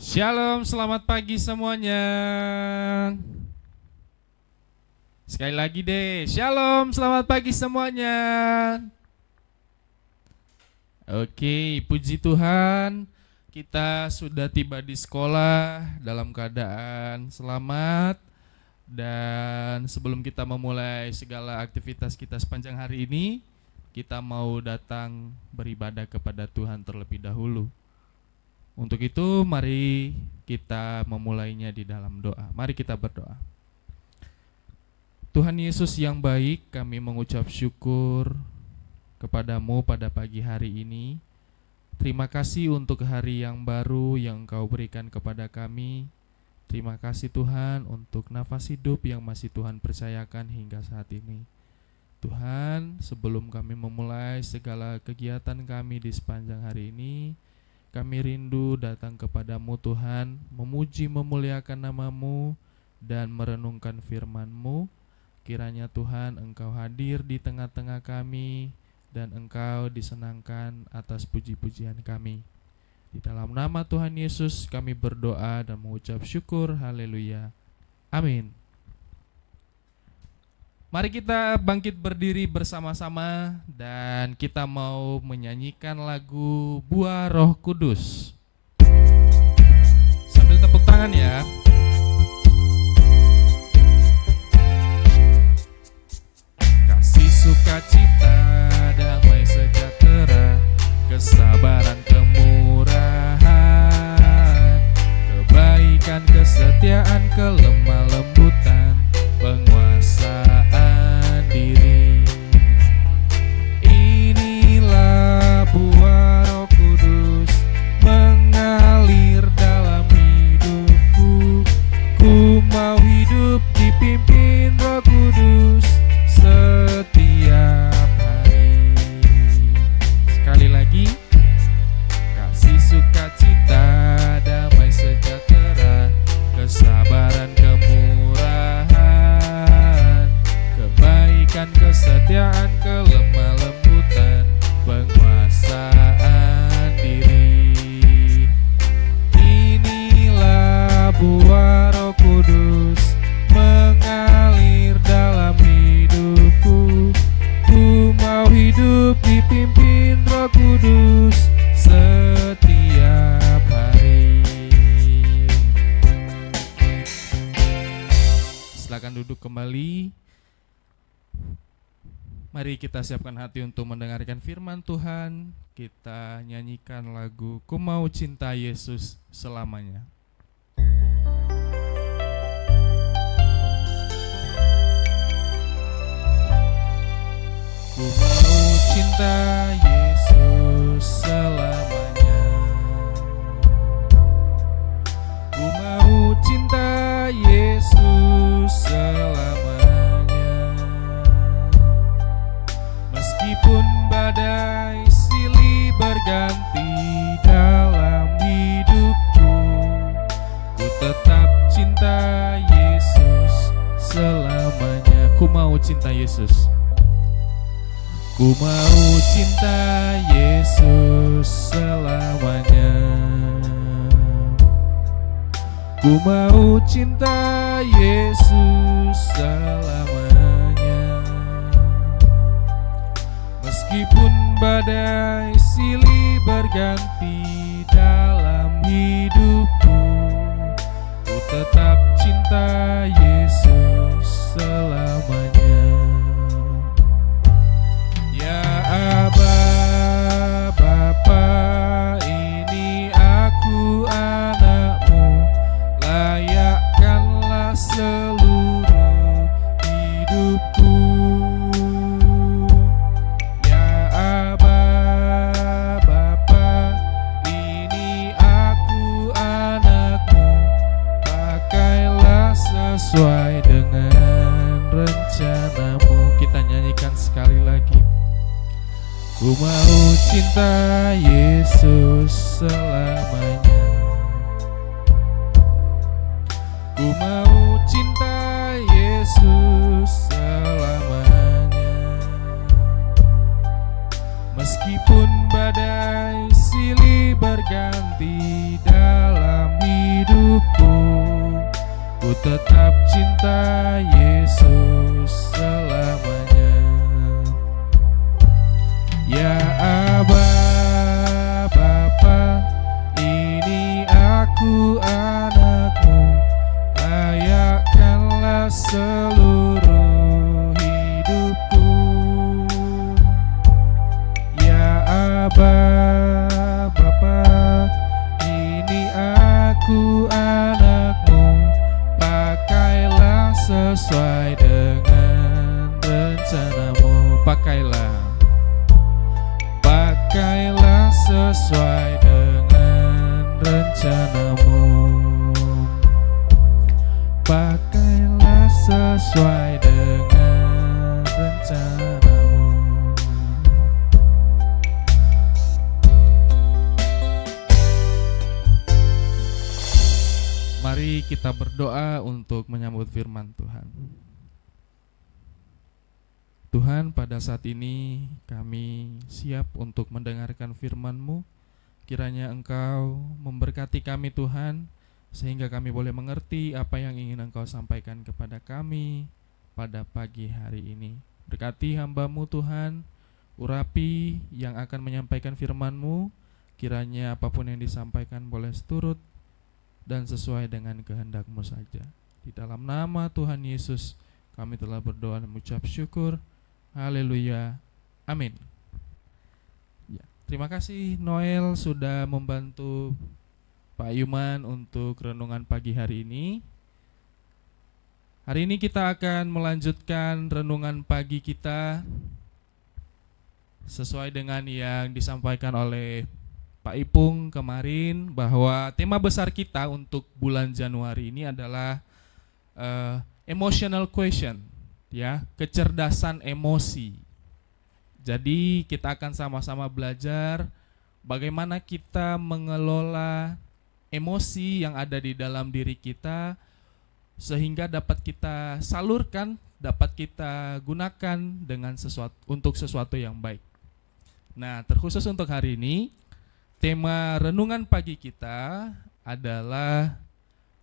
Shalom, selamat pagi semuanya. Sekali lagi deh, shalom, selamat pagi semuanya. Oke, puji Tuhan, kita sudah tiba di sekolah dalam keadaan selamat. Dan sebelum kita memulai segala aktivitas kita sepanjang hari ini, kita mau datang beribadah kepada Tuhan terlebih dahulu. Untuk itu mari kita memulainya di dalam doa. Mari kita berdoa. Tuhan Yesus yang baik, kami mengucap syukur kepadamu pada pagi hari ini. Terima kasih untuk hari yang baru yang Engkau berikan kepada kami. Terima kasih Tuhan untuk nafas hidup yang masih Tuhan percayakan hingga saat ini. Tuhan, sebelum kami memulai segala kegiatan kami di sepanjang hari ini, kami rindu datang kepadamu Tuhan, memuji memuliakan namamu dan merenungkan firman-Mu. Kiranya Tuhan Engkau hadir di tengah-tengah kami dan Engkau disenangkan atas puji-pujian kami. Di dalam nama Tuhan Yesus kami berdoa dan mengucap syukur. Haleluya. Amin. Mari kita bangkit berdiri bersama-sama dan kita mau menyanyikan lagu Buah Roh Kudus. Sambil tepuk tangan ya. Kasih, sukacita, damai sejahtera, kesabaran, kemurahan, kebaikan, kesetiaan, kelemah lembutan, penguasaan diri. Inilah buah Roh Kudus mengalir dalam hidupku. Ku mau hidup dipimpin Roh Kudus setiap hari. Sekali lagi. Kasih, sukacita, damai sejahtera, kesabaran, kemurahan, kebaikan, kesetiaan, kelemah lembutan, penguasaan diri. Inilah buah Roh Kudus mengalir dalam hidupku. Ku mau hidup dipimpin Roh Kudus setiap hari. Silakan duduk kembali. Mari kita siapkan hati untuk mendengarkan firman Tuhan. Kita nyanyikan lagu Ku Mau Cinta Yesus Selamanya. Ku mau cinta Yesus selamanya. Ku mau cinta Yesus selamanya. Meskipun badai silih berganti dalam hidupku, ku tetap cinta Yesus selamanya. Ku mau cinta Yesus. Ku mau cinta Yesus selamanya. Ku mau cinta Yesus selamanya. Meskipun badai silih berganti dalam hidupku, ku tetap cinta Yesus selamanya. Ya Aba, Bapa, ini aku anakmu, layakkanlah seluruh hidupku. Ya Aba, Bapa, ini aku anakmu, pakailah sesuai dengan rencanamu. Kita nyanyikan sekali lagi. Ku mau cinta Yesus selamanya. Ku mau cinta Yesus selamanya. Meskipun badai silih berganti dalam hidup, ku tetap cinta Yesus selamanya. Ya Aba, Bapa, ini aku anakmu, layakkanlah seluruh hidupku. Ya Aba, Bapa, ini aku anakmu, pakailah sesuai dengan rencanamu. Pakailah sesuai dengan rencanamu. Pakailah sesuai dengan rencanamu. Mari kita berdoa untuk menyambut firman Tuhan. Tuhan, pada saat ini kami siap untuk mendengarkan firman-Mu. Kiranya Engkau memberkati kami Tuhan, sehingga kami boleh mengerti apa yang ingin Engkau sampaikan kepada kami pada pagi hari ini. Berkati hamba-Mu Tuhan, urapi yang akan menyampaikan firman-Mu. Kiranya apapun yang disampaikan boleh seturut dan sesuai dengan kehendak-Mu saja. Di dalam nama Tuhan Yesus kami telah berdoa dan mengucap syukur. Haleluya, amin. Ya, terima kasih Noel sudah membantu Pak Yuman untuk renungan pagi hari ini. Hari ini kita akan melanjutkan renungan pagi kita sesuai dengan yang disampaikan oleh Pak Ipung kemarin, bahwa tema besar kita untuk bulan Januari ini adalah emotional question. Ya, kecerdasan emosi. Jadi kita akan sama-sama belajar bagaimana kita mengelola emosi yang ada di dalam diri kita sehingga dapat kita salurkan, dapat kita gunakan dengan untuk sesuatu yang baik. Nah, terkhusus untuk hari ini, tema renungan pagi kita adalah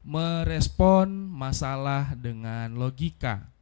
merespon masalah dengan logika.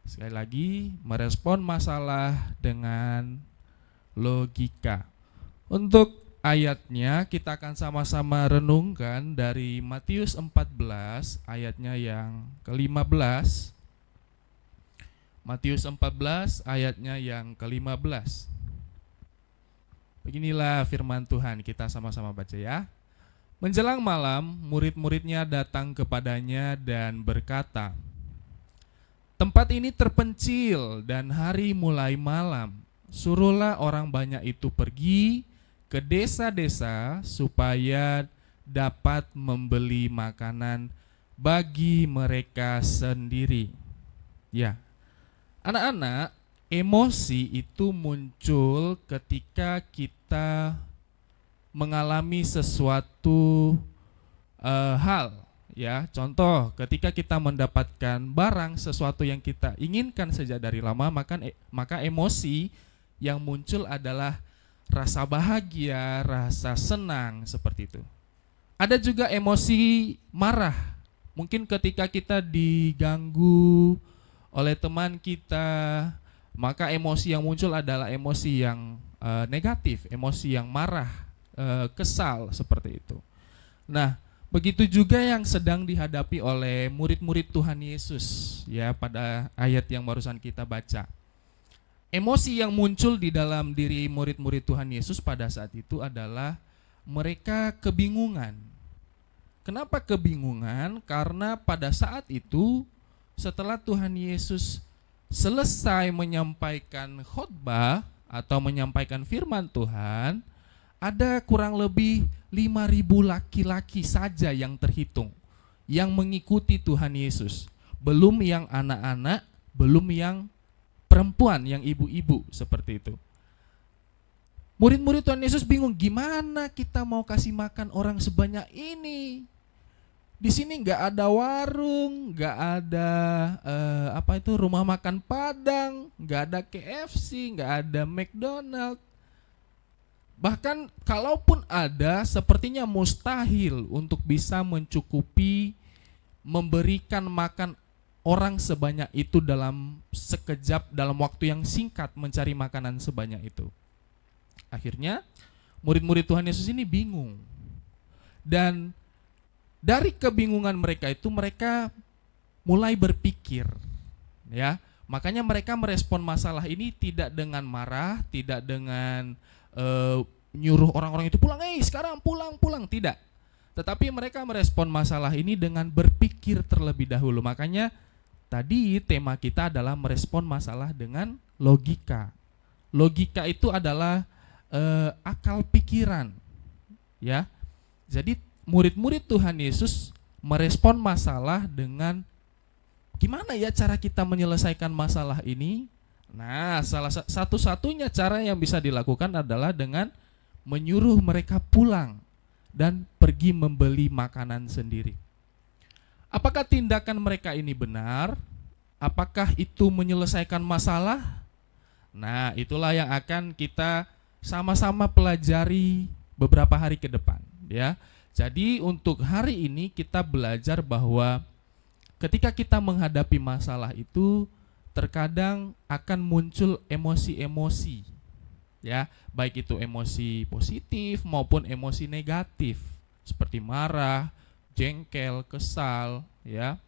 Sekali lagi, merespon masalah dengan logika. Untuk ayatnya kita akan sama-sama renungkan dari Matius 14 ayatnya yang ke-15. Matius 14 ayatnya yang ke-15. Beginilah firman Tuhan, kita sama-sama baca ya. Menjelang malam, murid-muridnya datang kepadanya dan berkata, "Tempat ini terpencil dan hari mulai malam. Suruhlah orang banyak itu pergi ke desa-desa supaya dapat membeli makanan bagi mereka sendiri." Ya, anak-anak, emosi itu muncul ketika kita mengalami sesuatu hal. Ya, contoh, ketika kita mendapatkan barang, sesuatu yang kita inginkan sejak dari lama, maka emosi yang muncul adalah rasa bahagia, rasa senang, seperti itu. Ada juga emosi marah. Mungkin ketika kita diganggu oleh teman kita, maka emosi yang muncul adalah emosi yang negatif, emosi yang marah, kesal, seperti itu. Nah, begitu juga yang sedang dihadapi oleh murid-murid Tuhan Yesus, ya, pada ayat yang barusan kita baca. Emosi yang muncul di dalam diri murid-murid Tuhan Yesus pada saat itu adalah mereka kebingungan. Kenapa kebingungan? Karena pada saat itu setelah Tuhan Yesus selesai menyampaikan khotbah atau menyampaikan firman Tuhan, ada kurang lebih 5.000 laki-laki saja yang terhitung yang mengikuti Tuhan Yesus. Belum yang anak-anak, belum yang perempuan, yang ibu-ibu, seperti itu. Murid-murid Tuhan Yesus bingung, gimana kita mau kasih makan orang sebanyak ini? Di sini nggak ada warung, nggak ada rumah makan Padang, nggak ada KFC, nggak ada McDonald. Bahkan kalaupun ada, sepertinya mustahil untuk bisa mencukupi memberikan makan orang sebanyak itu dalam sekejap, dalam waktu yang singkat mencari makanan sebanyak itu. Akhirnya murid-murid Tuhan Yesus ini bingung. Dan dari kebingungan mereka itu mereka mulai berpikir, ya. Makanya mereka merespon masalah ini tidak dengan marah, tidak dengan nyuruh orang-orang itu pulang, sekarang pulang, tidak. Tetapi mereka merespon masalah ini dengan berpikir terlebih dahulu. Makanya tadi tema kita adalah merespon masalah dengan logika. Logika itu adalah akal pikiran, ya. Jadi murid-murid Tuhan Yesus merespon masalah dengan gimana ya cara kita menyelesaikan masalah ini? Nah, salah satu-satunya cara yang bisa dilakukan adalah dengan menyuruh mereka pulang dan pergi membeli makanan sendiri. Apakah tindakan mereka ini benar? Apakah itu menyelesaikan masalah? Nah, itulah yang akan kita sama-sama pelajari beberapa hari ke depan, ya. Jadi untuk hari ini kita belajar bahwa ketika kita menghadapi masalah itu terkadang akan muncul emosi-emosi, ya, baik itu emosi positif maupun emosi negatif seperti marah, jengkel, kesal, ya.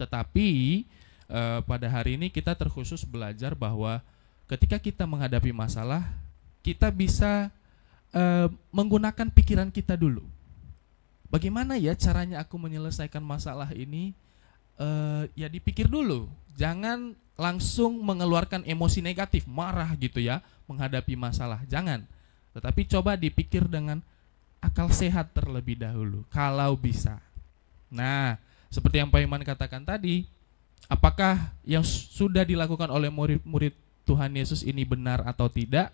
Tetapi pada hari ini kita terkhusus belajar bahwa ketika kita menghadapi masalah, kita bisa menggunakan pikiran kita dulu. Bagaimana ya caranya aku menyelesaikan masalah ini? Ya dipikir dulu. Jangan langsung mengeluarkan emosi negatif, marah gitu ya, menghadapi masalah. Jangan. Tetapi coba dipikir dengan akal sehat terlebih dahulu, kalau bisa. Nah, seperti yang Pak Iman katakan tadi, apakah yang sudah dilakukan oleh murid-murid Tuhan Yesus ini benar atau tidak?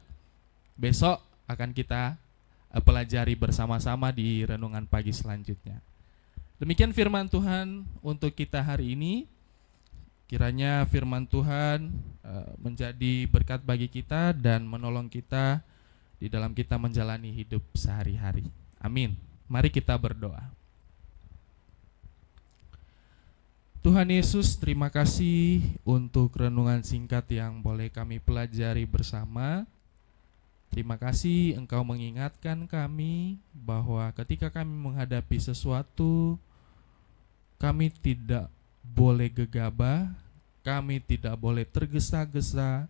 Besok akan kita pelajari bersama-sama di renungan pagi selanjutnya. Demikian firman Tuhan untuk kita hari ini. Kiranya firman Tuhan menjadi berkat bagi kita dan menolong kita di dalam kita menjalani hidup sehari-hari. Amin. Mari kita berdoa. Tuhan Yesus, terima kasih untuk renungan singkat yang boleh kami pelajari bersama. Terima kasih Engkau mengingatkan kami bahwa ketika kami menghadapi sesuatu, kami tidak boleh gegabah, kami tidak boleh tergesa-gesa,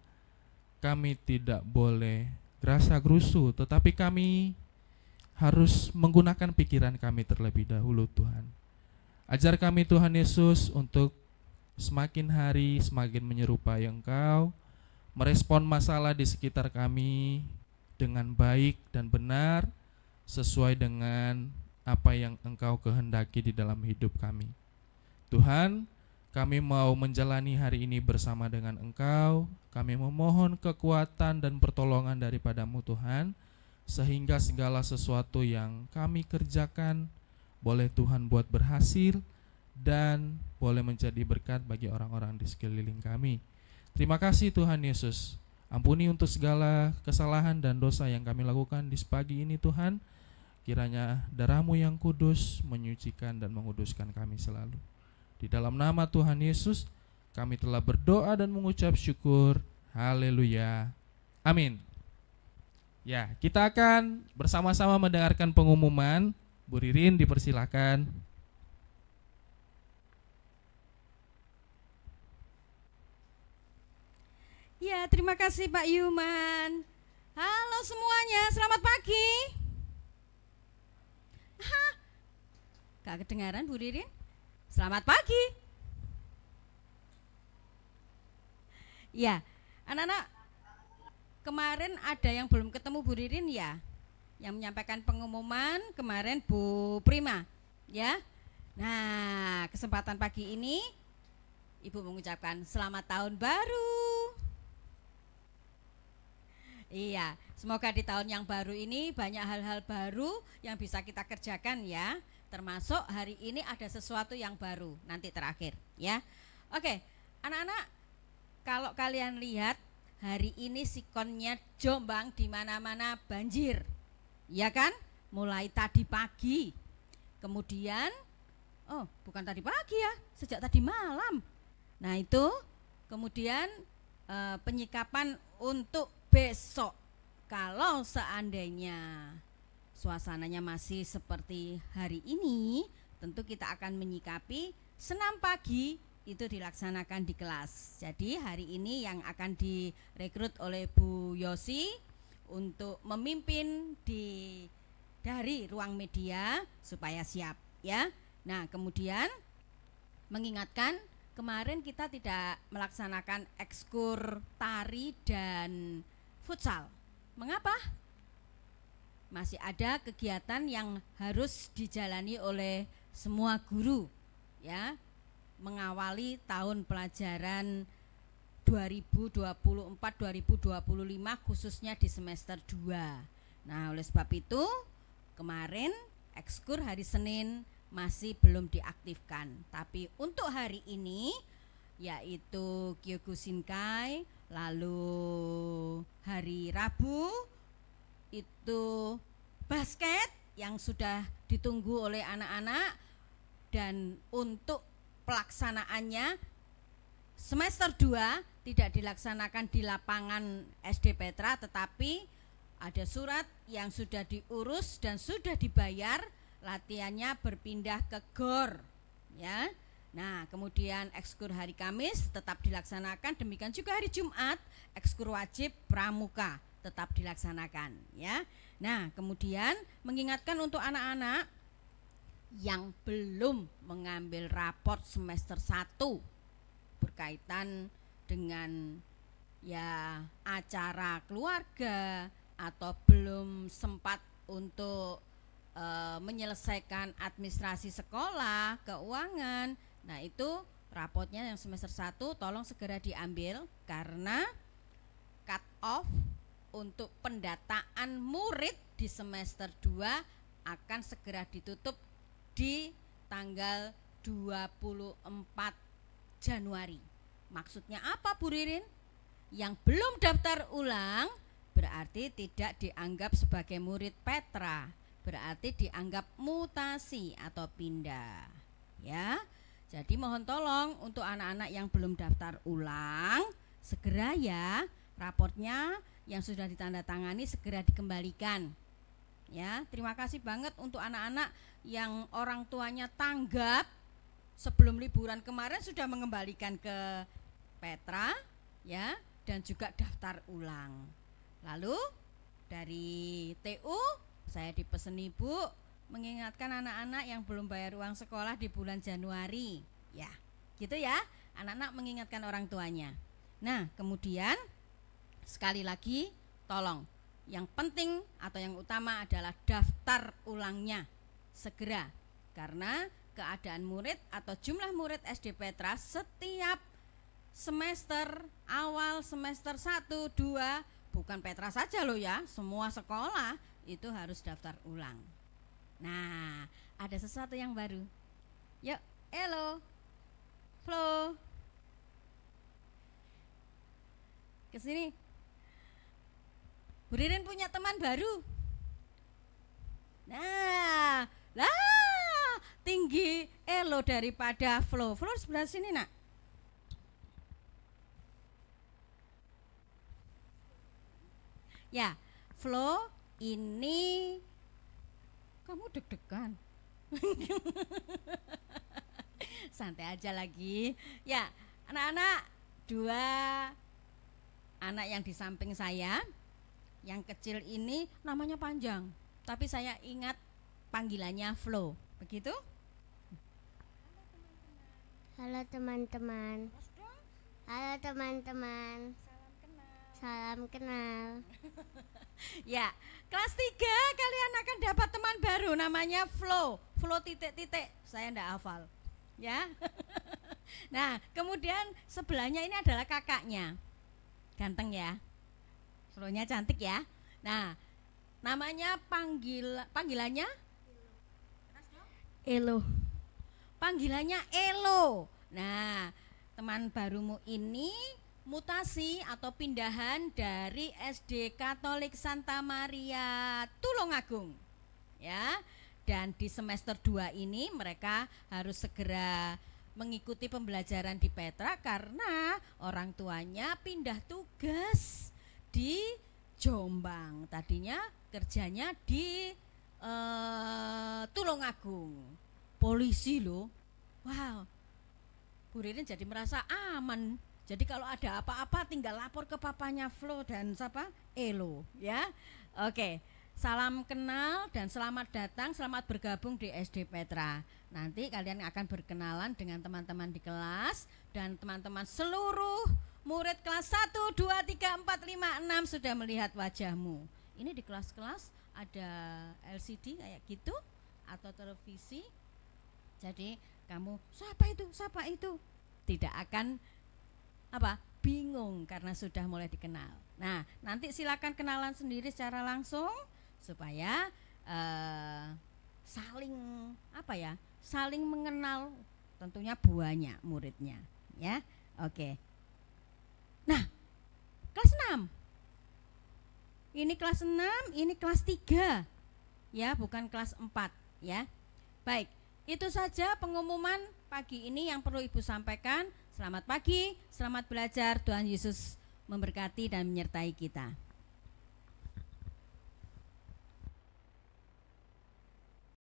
kami tidak boleh gerasa-gerusu, tetapi kami harus menggunakan pikiran kami terlebih dahulu, Tuhan. Ajar kami Tuhan Yesus untuk semakin hari semakin menyerupai Engkau, merespon masalah di sekitar kami dengan baik dan benar sesuai dengan apa yang Engkau kehendaki di dalam hidup kami. Tuhan, kami mau menjalani hari ini bersama dengan Engkau. Kami memohon kekuatan dan pertolongan daripada-Mu Tuhan, sehingga segala sesuatu yang kami kerjakan boleh Tuhan buat berhasil dan boleh menjadi berkat bagi orang-orang di sekeliling kami. Terima kasih Tuhan Yesus. Ampuni untuk segala kesalahan dan dosa yang kami lakukan di pagi ini Tuhan. Kiranya darah-Mu yang kudus menyucikan dan menguduskan kami selalu. Di dalam nama Tuhan Yesus kami telah berdoa dan mengucap syukur. Haleluya. Amin. Ya, kita akan bersama-sama mendengarkan pengumuman. Bu Ririn dipersilakan. Ya, terima kasih Pak Yuman. Halo semuanya, selamat pagi. Gak kedengaran Bu Ririn? Selamat pagi. Ya, anak-anak, kemarin ada yang belum ketemu Bu Ririn ya? Yang menyampaikan pengumuman kemarin Bu Prima, ya. Nah, kesempatan pagi ini Ibu mengucapkan selamat tahun baru. Iya, semoga di tahun yang baru ini banyak hal-hal baru yang bisa kita kerjakan ya. Termasuk hari ini ada sesuatu yang baru nanti terakhir ya. Oke, anak-anak, kalau kalian lihat hari ini sikonnya Jombang di mana-mana banjir. Ya kan? Mulai tadi pagi. Kemudian bukan tadi pagi ya, sejak tadi malam. Nah itu kemudian penyikapan untuk besok. Kalau seandainya suasananya masih seperti hari ini, tentu kita akan menyikapi senam pagi itu dilaksanakan di kelas. Jadi hari ini yang akan direkrut oleh Bu Yosi untuk memimpin dari ruang media supaya siap ya. Nah kemudian mengingatkan, kemarin kita tidak melaksanakan ekskur tari dan futsal. Mengapa? Masih ada kegiatan yang harus dijalani oleh semua guru ya, mengawali tahun pelajaran 2024-2025 khususnya di semester 2. Nah, oleh sebab itu kemarin ekskur hari Senin masih belum diaktifkan. Tapi untuk hari ini yaitu Kyokushinkai, lalu hari Rabu itu basket yang sudah ditunggu oleh anak-anak, dan untuk pelaksanaannya semester 2 tidak dilaksanakan di lapangan SD Petra, tetapi ada surat yang sudah diurus dan sudah dibayar, latihannya berpindah ke GOR ya. Nah, kemudian ekskur hari Kamis tetap dilaksanakan, demikian juga hari Jumat ekskur wajib pramuka tetap dilaksanakan ya. Nah, kemudian mengingatkan untuk anak-anak yang belum mengambil raport semester 1 berkaitan dengan ya acara keluarga atau belum sempat untuk menyelesaikan administrasi sekolah, keuangan. Nah, itu rapotnya yang semester 1 tolong segera diambil, karena cut off untuk pendataan murid di semester 2 akan segera ditutup di tanggal 24 Januari. Maksudnya apa Bu Ririn? Yang belum daftar ulang berarti tidak dianggap sebagai murid Petra, berarti dianggap mutasi atau pindah ya. Jadi mohon tolong untuk anak-anak yang belum daftar ulang, segera ya raportnya yang sudah ditandatangani segera dikembalikan ya. Terima kasih banget untuk anak-anak yang orang tuanya tanggap sebelum liburan kemarin sudah mengembalikan ke Petra ya, dan juga daftar ulang. Lalu dari TU saya dipesan Ibu mengingatkan anak-anak yang belum bayar uang sekolah di bulan Januari ya, gitu ya, anak-anak mengingatkan orang tuanya. Nah kemudian sekali lagi tolong, yang penting atau yang utama adalah daftar ulangnya segera, karena keadaan murid atau jumlah murid SD Petra setiap semester, awal semester 1, 2, bukan Petra saja loh ya, semua sekolah itu harus daftar ulang. Nah, ada sesuatu yang baru. Yuk, hello, Flo, kesini. Bu Ririn punya teman baru. Nah, lah tinggi Elo daripada Flo. Flo sebelah sini nak. Ya, Flo ini kamu deg-degan. Santai aja lagi. Ya, anak-anak, 2 anak yang di samping saya, yang kecil ini namanya panjang, tapi saya ingat panggilannya Flo. Begitu? Halo teman-teman. Halo teman-teman. Salam kenal. Ya, kelas 3 kalian akan dapat teman baru namanya Flo. Flo titik-titik, saya enggak hafal. Ya. Nah, kemudian sebelahnya ini adalah kakaknya. Ganteng ya. Flonya cantik ya. Nah, namanya panggilannya Elo. Panggilannya Elo. Nah, teman barumu ini mutasi atau pindahan dari SD Katolik Santa Maria Tulungagung. Ya. Dan di semester 2 ini mereka harus segera mengikuti pembelajaran di Petra karena orang tuanya pindah tugas di Jombang. Tadinya kerjanya di Tulungagung. Polisi loh. Wow. Bu Ririn jadi merasa aman. Jadi kalau ada apa-apa tinggal lapor ke papanya Flo dan siapa? Elo, ya. Oke. Salam kenal dan selamat datang, selamat bergabung di SD Petra. Nanti kalian akan berkenalan dengan teman-teman di kelas dan teman-teman seluruh murid kelas 1, 2, 3, 4, 5, 6 sudah melihat wajahmu. Ini di kelas-kelas ada LCD kayak gitu atau televisi. Jadi kamu siapa itu? Tidak akan bingung karena sudah mulai dikenal. Nah, nanti silakan kenalan sendiri secara langsung supaya saling mengenal tentunya buahnya muridnya, ya. Oke. Nah, kelas 6. Ini kelas 6, ini kelas 3. Ya, bukan kelas 4, ya. Baik, itu saja pengumuman pagi ini yang perlu Ibu sampaikan. Selamat pagi, selamat belajar. Tuhan Yesus memberkati dan menyertai kita.